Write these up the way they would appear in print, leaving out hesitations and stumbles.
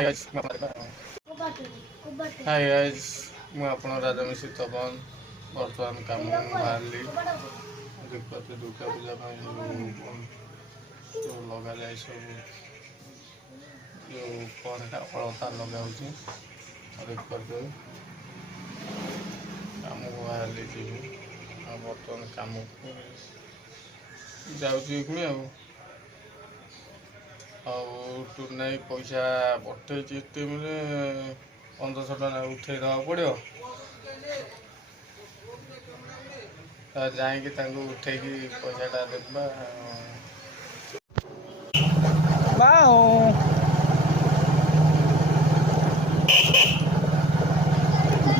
Hi guys मु आपण राजमिस्त्री तपन बर्तमान काम बाहरली देखते दुर्गा पूजा जो लगा जाए सब जो कौन अलता लगा देखते काम को बाहरली जी बर्तमान काम जाऊँगी टूर्नाई पैसा पठे टाइम 1500 टका उठे देवा पड़ो जाकि उठे पैसाटा देवा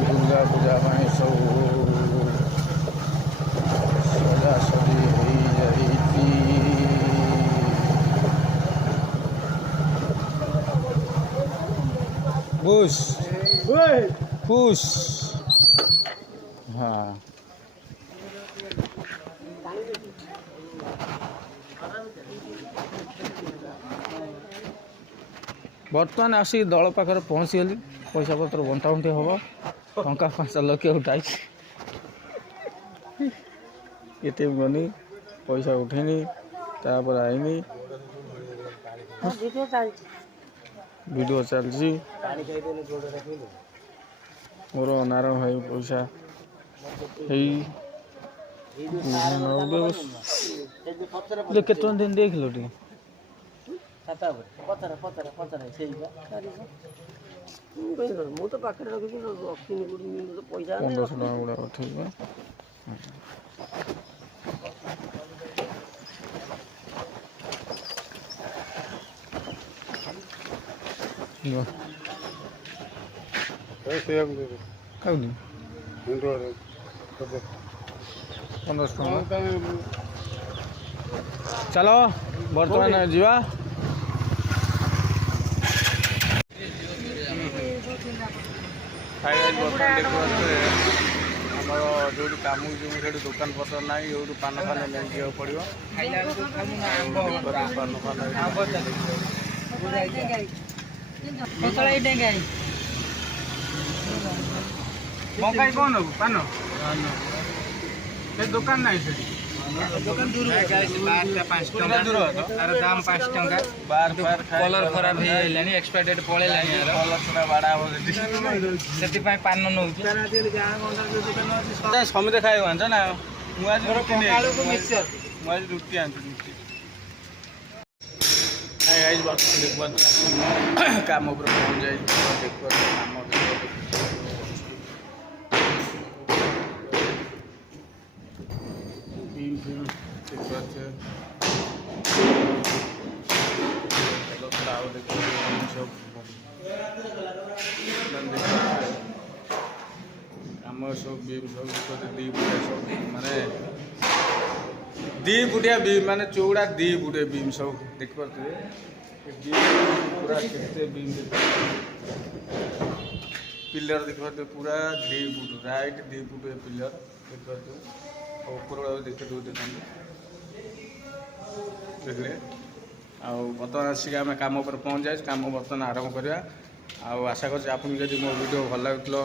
दुर्गा पूजा सब सजासजी खुश खुश हाँ बर्तमान आसिक दल पाखे पहुँचीगली पैसा पत्र बंटा बंटी हम टंका 5 लाख उठाई एटीएम गनी पैसा उठेनी तापर आईनी वीडियो चलती मोर नारायण भाई पैसा केत दिन देख लो टे मु तो पाखे रखी पैसा 1500 टका गुड़ा उठेगा चलो बर्तमान जीवा जो कम जो दुकान पत्र ना ये पान फान नहीं पड़ो मकाई कौन पान दुकान ना दाम 5 टंका बार कलर खराब हो एक्सपायर डेट पड़ेगा कलर बाड़ा से पान नौ समित खाए आंच ना मुझे रुटी आंटी काम पहुँच जाए आम सब बीम सब माने दी फुटिया बीम माने चौड़ा 2 फुटे बीम सब देख पारे पूरा केते बीम पिलर देख पारे पूरा 2 फुट राइट 2 फुट पिलर देख पारे ऊपर देखते देखले बर्तमान आसिक आम कम पर पहुँच जाए कम बर्तमान आरंभ करवा आशा कर मो वीडियो भल लगुला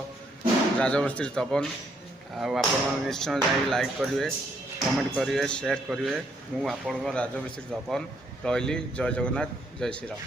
राजमिस्त्री तपन आप निश्चय जा लाइक करेंगे कमेंट करेंगे शेयर करेंगे मुझे राजमिस्त्री तपन रही जय जगन्नाथ जय श्री राम।